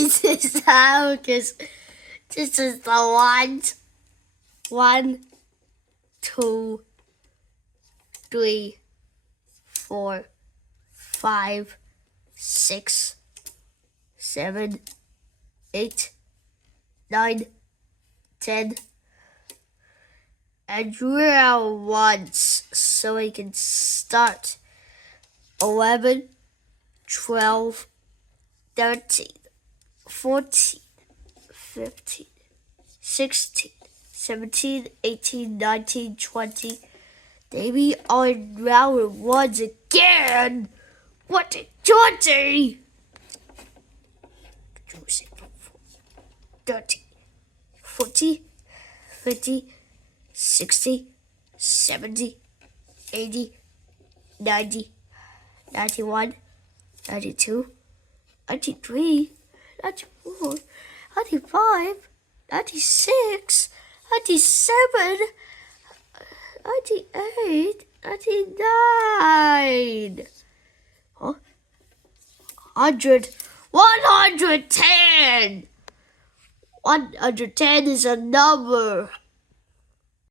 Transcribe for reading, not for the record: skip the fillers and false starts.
This is Abacus. This is the ones. 1, 2, 3, 4, 5, 6, 7, 8, 9, 10. And draw once so we can start. 11, 12, 13, 14, 15, 16, 17, 18, 19, 20. They be on round ones again. What a 20! 30, 40, 50, 60, 70, 80, 90, 91, 92, 93, 94, 95, 96, 97, 98, 99. Huh? 100, 110. 110 is a number.